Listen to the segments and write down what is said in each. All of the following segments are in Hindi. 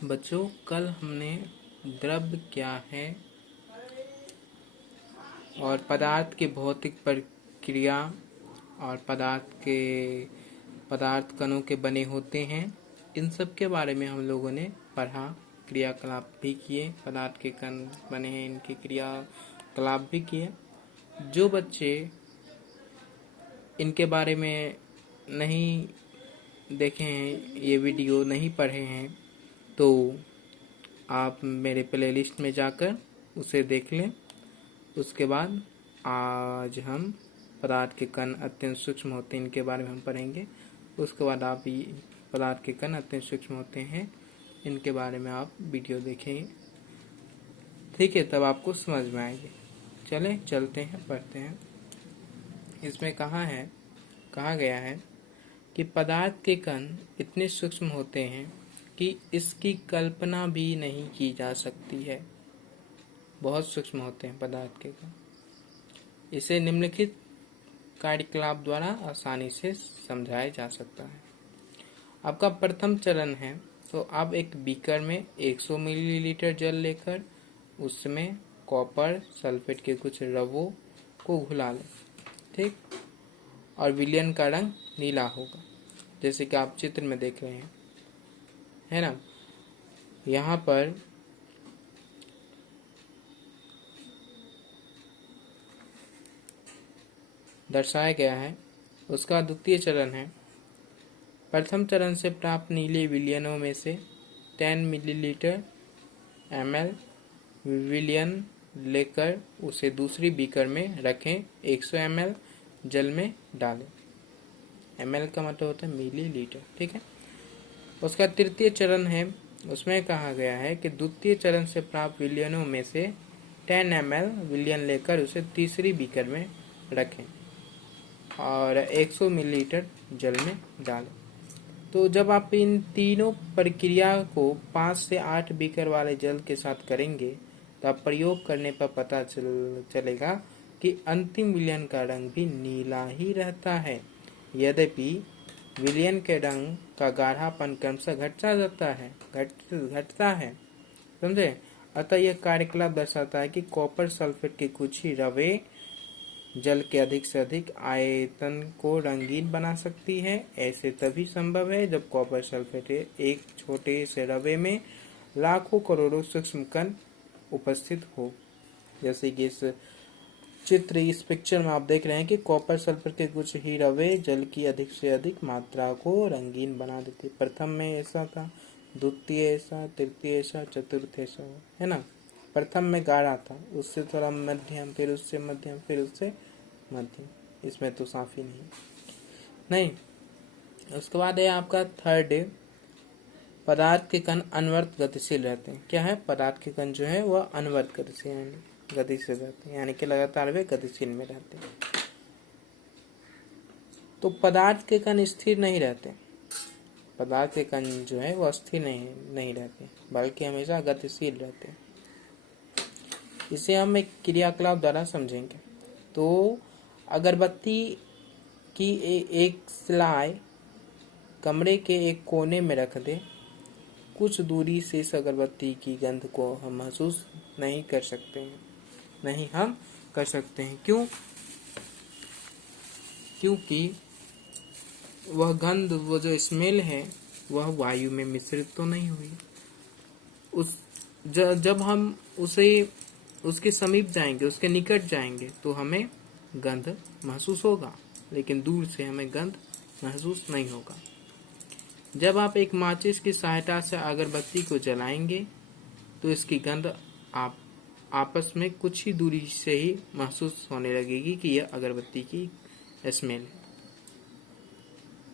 बच्चों, कल हमने द्रव्य क्या है और पदार्थ की भौतिक प्रक्रिया और पदार्थ कणों के बने होते हैं, इन सब के बारे में हम लोगों ने पढ़ा। क्रियाकलाप भी किए, पदार्थ के कण बने हैं इनके क्रियाकलाप भी किए। जो बच्चे इनके बारे में नहीं देखे हैं, ये वीडियो नहीं पढ़े हैं, तो आप मेरे प्लेलिस्ट में जाकर उसे देख लें। उसके बाद आज हम पदार्थ के कण अत्यंत सूक्ष्म होते हैं, इनके बारे में हम पढ़ेंगे। उसके बाद आप पदार्थ के कण अत्यंत सूक्ष्म होते हैं, इनके बारे में आप वीडियो देखेंगे, ठीक है? तब आपको समझ में आएगी। चलें, चलते हैं, पढ़ते हैं। इसमें कहा गया है कि पदार्थ के कण इतने सूक्ष्म होते हैं कि इसकी कल्पना भी नहीं की जा सकती है। बहुत सूक्ष्म होते हैं पदार्थ के कण। इसे निम्नलिखित कार्यकलाप द्वारा आसानी से समझाया जा सकता है। आपका प्रथम चरण है, तो आप एक बीकर में 100 मिलीलीटर जल लेकर उसमें कॉपर सल्फेट के कुछ रवों को घुला लें, ठीक? और विलयन का रंग नीला होगा, जैसे कि आप चित्र में देख रहे हैं, है ना? यहाँ पर दर्शाया गया है। उसका द्वितीय चरण है। प्रथम चरण से प्राप्त नीले विलयनों में से 10 मिलीलीटर ml विलयन लेकर उसे दूसरी बीकर में रखें। 100 ml जल में डालें। ml का मतलब होता है मिलीलीटर, ठीक है? उसका तृतीय चरण है। उसमें कहा गया है कि द्वितीय चरण से प्राप्त विलयनों में से 10 ml विलयन लेकर उसे तीसरी बीकर में रखें और 100 मिलीलीटर जल में डालें। तो जब आप इन तीनों प्रक्रिया को 5 से 8 बीकर वाले जल के साथ करेंगे, तो आप प्रयोग करने पर पता चलेगा कि अंतिम विलयन का रंग भी नीला ही रहता है। यद्यपि विलयन के रंग का गाढ़ापन क्रमशः घटता है, समझे? अतः यह कार्यकलाप दर्शाता है कि कॉपर सल्फेट के कुछ ही रवे जल के अधिक से अधिक आयतन को रंगीन बना सकती है। ऐसे तभी संभव है जब कॉपर सल्फेट एक छोटे से रवे में लाखों करोड़ों सूक्ष्म कण उपस्थित हो। जैसे कि इस पिक्चर में आप देख रहे हैं कि कॉपर सल्फेट के कुछ ही रवे जल की अधिक से अधिक मात्रा को रंगीन बना देते। प्रथम में ऐसा था, द्वितीय ऐसा, तृतीय ऐसा, चतुर्थ ऐसा, है ना? प्रथम में गाढ़ा था, उससे थोड़ा मध्यम, फिर उससे मध्यम, फिर उससे मध्यम। इसमें तो साफ ही नहीं। उसके बाद है आपका थर्ड, पदार्थ के कण अनवर्त गतिशील रहते हैं। क्या है? पदार्थ के कण जो है वह अनवर्त गतिशील रहते हैं, यानी कि लगातार वे गतिशील में रहते हैं। तो पदार्थ के कण स्थिर नहीं रहते। पदार्थ के कण जो है वह स्थिर नहीं रहते, बल्कि हमेशा गतिशील रहते हैं। इसे हम एक क्रियाकलाप द्वारा समझेंगे। तो अगरबत्ती की एक सिलाई कमरे के एक कोने में रख दे। कुछ दूरी से इस अगरबत्ती की गंध को हम महसूस नहीं कर सकते हैं। क्यों? क्योंकि वह गंध, वो जो स्मेल है, वह वायु में मिश्रित तो नहीं हुई। जब हम उसके समीप जाएंगे, उसके निकट जाएंगे, तो हमें गंध महसूस होगा, लेकिन दूर से हमें गंध महसूस नहीं होगा। जब आप एक माचिस की सहायता से अगरबत्ती को जलाएंगे, तो इसकी गंध आप आपस में कुछ ही दूरी से ही महसूस होने लगेगी कि यह अगरबत्ती की स्मेल है,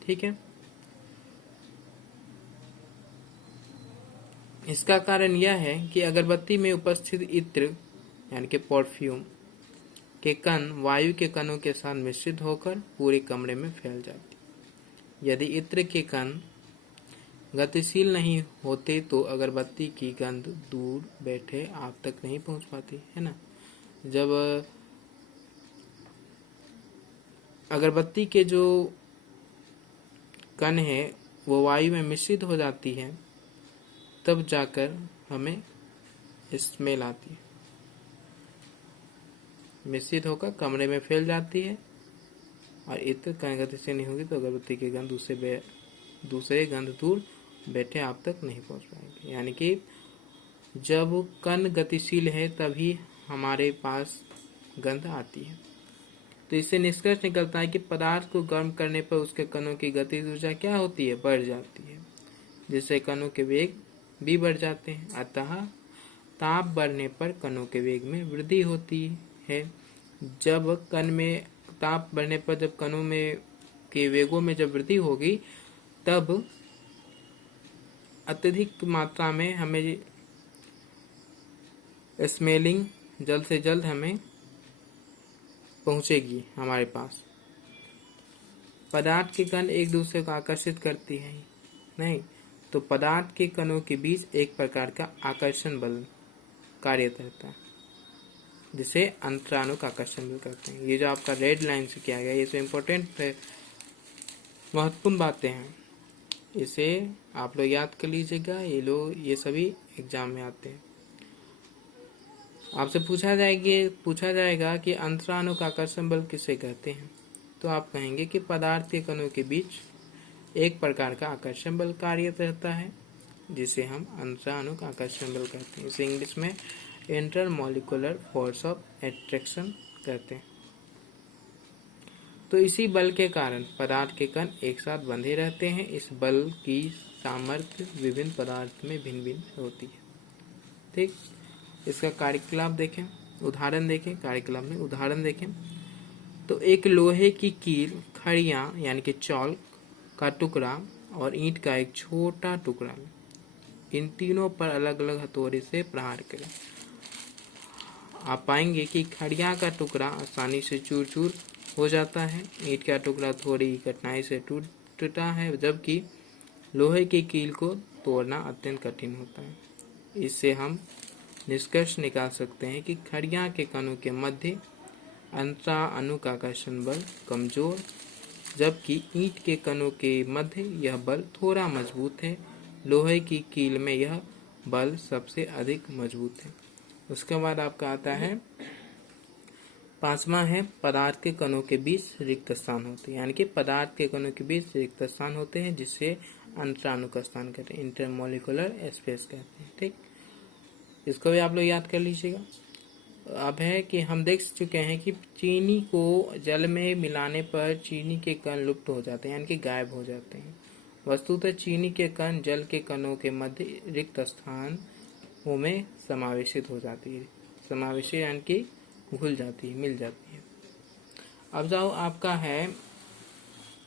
ठीक है? इसका कारण यह है कि अगरबत्ती में उपस्थित इत्र यानी कि परफ्यूम के कण वायु के कणों के साथ मिश्रित होकर पूरे कमरे में फैल जाती। यदि इत्र के कण गतिशील नहीं होते तो अगरबत्ती की गंध दूर बैठे आप तक नहीं पहुंच पाती, है ना? जब अगरबत्ती के जो कण है वो वायु में मिश्रित हो जाती है, तब जाकर हमें स्मेल आती है। मिश्रित होकर कमरे में फैल जाती है और इत्र कण गति से नहीं होगी तो अगरबत्ती के गंध दूसरे गंध दूर बैठे आप तक नहीं पहुंच पाएंगे। यानी कि जब कण गतिशील है तभी हमारे पास गंध आती है। तो इससे निष्कर्ष निकलता है कि पदार्थ को गर्म करने पर उसके कणों की गतिज ऊर्जा क्या होती है, बढ़ जाती है, जिससे कणों के वेग भी बढ़ जाते हैं। अतः ताप बढ़ने पर कणों के वेग में वृद्धि होती है। जब कण में ताप बढ़ने पर जब कणों में के वेगों में जब वृद्धि होगी तब अत्यधिक मात्रा में हमें स्मेलिंग जल्द से जल्द हमें पहुंचेगी हमारे पास। पदार्थ के कण एक दूसरे को आकर्षित करती है नहीं, तो पदार्थ के कणों के बीच एक प्रकार का आकर्षण बल कार्य करता है, जिसे अंतरानुक आकर्षण बल कहते हैं। ये जो आपका रेड लाइन से किया गया ये तो इम्पोर्टेंट है, महत्वपूर्ण बातें हैं, इसे आप लोग याद कर लीजिएगा। ये सभी एग्जाम में आते हैं। आपसे पूछा जाएगा कि अंतरानुक आकर्षण बल किसे कहते हैं, तो आप कहेंगे कि पदार्थ के कणों के बीच एक प्रकार का आकर्षण बल कार्य रहता है, जिसे हम अंतरानुक आकर्षण बल कहते हैं। इसे इंग्लिश में इंटरमॉलिक्यूलर फोर्स ऑफ अट्रैक्शन कहते हैं। तो इसी बल के कारण पदार्थ के कण एक साथ बंधे रहते हैं। इस बल की सामर्थ्य विभिन्न पदार्थ में भिन्न भिन्न होती है। ठीक, इसका कार्यकलाप देखें, उदाहरण देखें। कार्यकलाप में उदाहरण देखें तो एक लोहे की कील, खड़ियां यानी कि चौल का टुकड़ा और ईंट का एक छोटा टुकड़ा, इन तीनों पर अलग अलग हथौड़े से प्रहार करें। आप पाएंगे कि खड़िया का टुकड़ा आसानी से चूर चूर हो जाता है, ईंट का टुकड़ा थोड़ी कठिनाई से टूटता है, जबकि लोहे की कील को तोड़ना अत्यंत कठिन होता है। इससे हम निष्कर्ष निकाल सकते हैं कि खड़िया के कणों के मध्य अंतरानुक आकर्षण बल कमजोर, जबकि ईंट के कणों के मध्य यह बल थोड़ा मजबूत है। लोहे की कील में यह बल सबसे अधिक मजबूत है। उसके बाद आपका आता है 5वां है पदार्थ के कणों के बीच रिक्त स्थान होते हैं। यानी कि पदार्थ के कणों के बीच रिक्त स्थान होते हैं, जिससे अंतरानुक स्थान कहते हैं, इंटरमॉलिक्यूलर स्पेस कहते हैं। ठीक, इसको भी आप लोग याद कर लीजिएगा। अब है कि हम देख चुके हैं कि चीनी को जल में मिलाने पर चीनी के कण लुप्त हो जाते हैं, यानी कि गायब हो जाते हैं। वस्तुतः चीनी के कण जल के कणों के मध्य रिक्त स्थानों में समावेशित हो जाती है। समावेशित यानी कि घुल जाती है, मिल जाती है। अब जाओ आपका है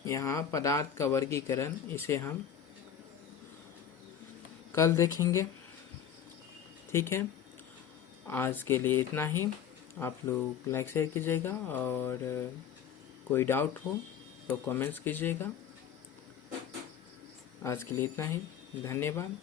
यहाँ पदार्थ का वर्गीकरण, इसे हम कल देखेंगे। ठीक है, आज के लिए इतना ही। आप लोग लाइक शेयर कीजिएगा और कोई डाउट हो तो कमेंट्स कीजिएगा। आज के लिए इतना ही, धन्यवाद।